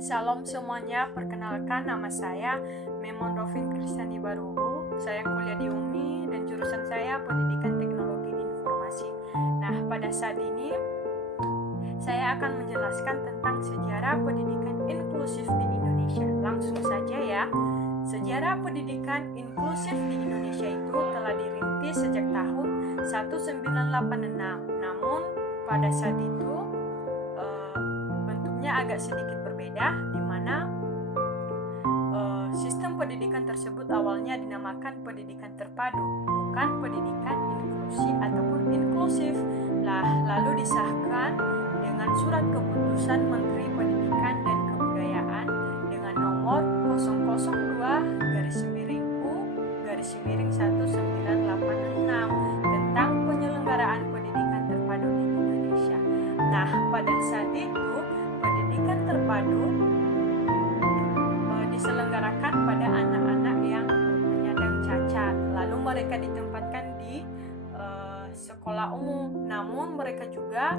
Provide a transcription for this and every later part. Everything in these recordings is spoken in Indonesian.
Salam semuanya, perkenalkan nama saya Memon Rofin Kristiani Baruhu. Saya kuliah di UMI dan jurusan saya Pendidikan Teknologi Informasi. Nah, pada saat ini saya akan menjelaskan tentang sejarah pendidikan inklusif di Indonesia. Langsung saja ya. Sejarah pendidikan inklusif di Indonesia itu telah dirintis sejak tahun 1986. Namun pada saat itu bentuknya agak sedikit berbeda, di mana sistem pendidikan tersebut awalnya dinamakan pendidikan terpadu, bukan pendidikan inklusi ataupun inklusif. Lalu disahkan dengan surat keputusan Menteri Pendidikan dan Kebudayaan dengan nomor 001-U-1986 tentang penyelenggaraan pendidikan terpadu di Indonesia. Nah, pada saat itu pendidikan terpadu diselenggarakan pada anak-anak yang penyandang cacat. Lalu mereka ditempatkan di sekolah umum. Namun mereka juga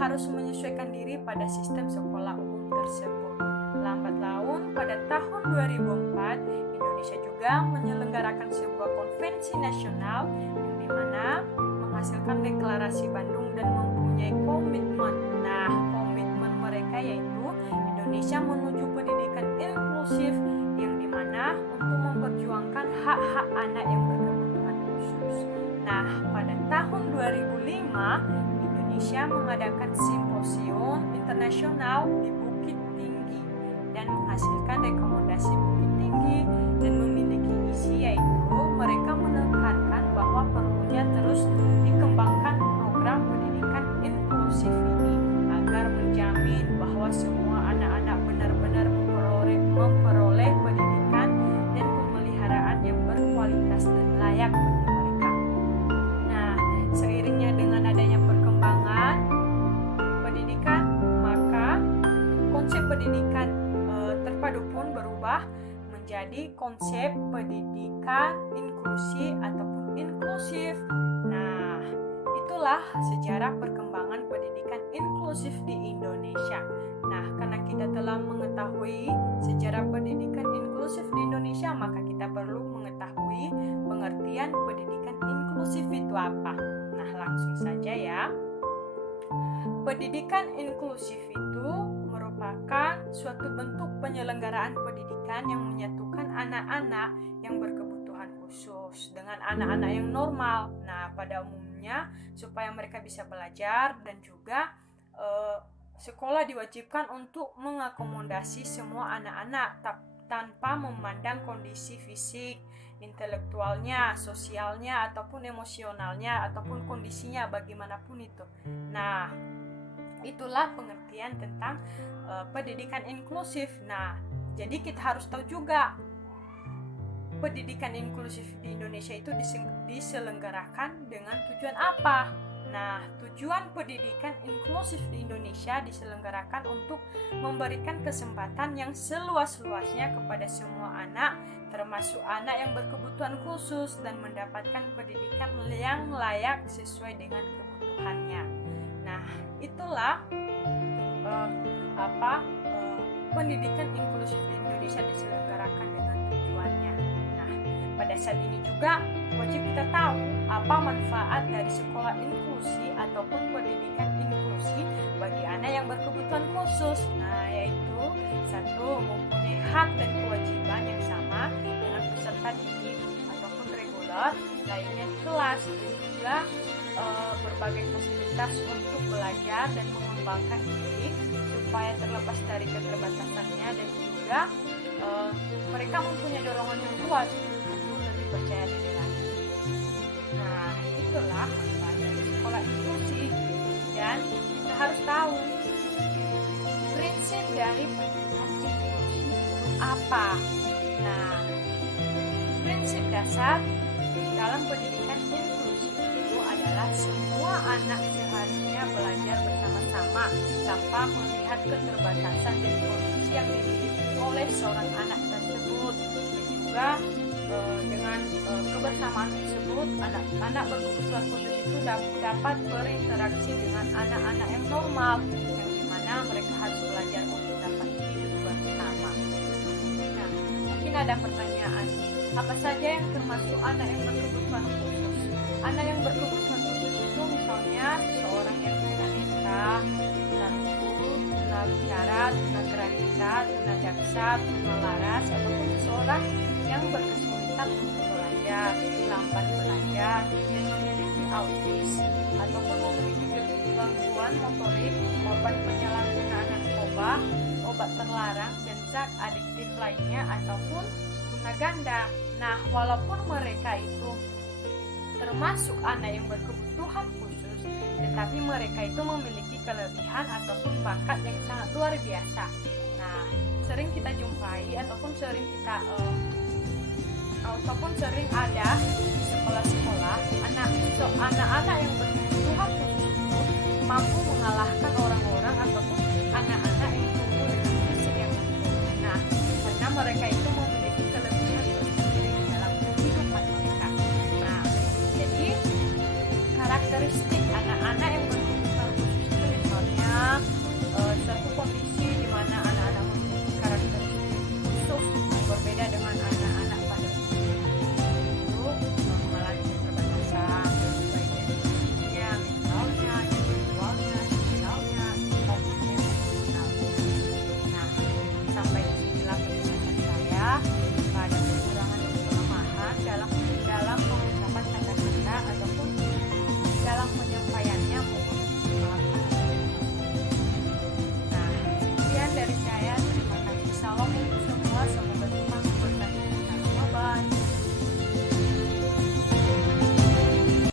harus menyesuaikan diri pada sistem sekolah umum tersebut. Lambat laun pada tahun 2004 Indonesia juga menyelenggarakan sebuah konvensi nasional yang dimana menghasilkan deklarasi Bandung dan mempunyai komitmen. Nah, komitmen mereka yaitu Indonesia menuju pendidikan inklusif yang dimana untuk memperjuangkan hak-hak anak yang berkebutuhan khusus. Nah, pada tahun 2005 Indonesia mengadakan simposium internasional di Bukit Tinggi dan menghasilkan rekomendasi Bukit Tinggi dan memiliki isi yaitu mereka menekankan bahwa perlunya terus dikembangkan program pendidikan inklusif ini agar menjamin bahwa semua anak-anak benar-benar memperoleh pendidikan dan pemeliharaan yang berkualitas dan layak bagi mereka. Nah, seiringnya dengan adanya perkembangan pendidikan, maka konsep pendidikan terpadu pun berubah menjadi konsep pendidikan inklusi ataupun inklusif. Nah, itulah sejarah perkembangan pendidikan inklusif di Indonesia. Nah, karena kita telah mengetahui sejarah pendidikan inklusif di Indonesia, maka kita perlu mengetahui pengertian pendidikan inklusif itu apa. Nah, langsung saja ya. Pendidikan inklusif itu merupakan suatu bentuk penyelenggaraan pendidikan yang menyatukan anak-anak yang berkebutuhan khusus dengan anak-anak yang normal. Nah, pada umumnya supaya mereka bisa belajar dan juga sekolah diwajibkan untuk mengakomodasi semua anak-anak tanpa memandang kondisi fisik, intelektualnya, sosialnya, ataupun emosionalnya, ataupun kondisinya bagaimanapun itu. Nah, itulah pengertian tentang pendidikan inklusif. Nah, jadi kita harus tahu juga pendidikan inklusif di Indonesia itu diselenggarakan dengan tujuan apa? Nah, tujuan pendidikan inklusif di Indonesia diselenggarakan untuk memberikan kesempatan yang seluas-luasnya kepada semua anak, termasuk anak yang berkebutuhan khusus dan mendapatkan pendidikan yang layak sesuai dengan kebutuhannya. Nah, itulah pendidikan inklusif di Indonesia diselenggarakan dengan tujuannya. Nah, pada saat ini juga wajib kita tahu apa manfaat dari sekolah inklusi ataupun pendidikan inklusi bagi anak yang berkebutuhan khusus. Nah, yaitu satu, mempunyai hak dan kewajiban yang sama dengan peserta didik ataupun reguler lainnya di kelas, dan juga berbagai fasilitas untuk belajar dan mengembangkan diri supaya terlepas dari keterbatasannya, dan juga mereka mempunyai dorongan yang kuat untuk lebih percaya diri lagi. Nah, itulah manfaat dari sekolah inklusi, dan kita harus tahu prinsip dari pendidikan inklusi itu apa. Nah, prinsip dasar dalam pendidikan inklusi itu adalah semua anak seharusnya belajar bersama-sama tanpa melihat keterbatasan dan kondisi yang dimiliki oleh seorang anak tersebut, dan juga dengan kebersamaan tersebut anak-anak berkebutuhan khusus itu dapat berinteraksi dengan anak-anak yang normal, yang dimana mereka harus belajar untuk dapat hidup ada pertanyaan, apa saja yang termasuk anak yang berkebutuhan khusus? Anak yang berkebutuhan khusus itu misalnya seorang yang tunanetra, tunarungu, tunawicara, tunagrahita, tunadaksa, tunalaras, ataupun seseorang yang berkesulitan untuk belajar, lambat belajar, yang memiliki autis, ataupun memiliki gangguan motorik, obat penyalahgunaan narkoba, obat terlarang, dan zat adiktif lainnya, ataupun tunaganda. Nah, walaupun mereka itu termasuk anak yang berkebutuhan khusus, tetapi mereka itu memiliki kelebihan ataupun bakat yang sangat luar biasa. Nah, sering kita jumpai ataupun sering ada di sekolah-sekolah anak-anak yang berkebutuhan khusus itu mampu mengalahkan orang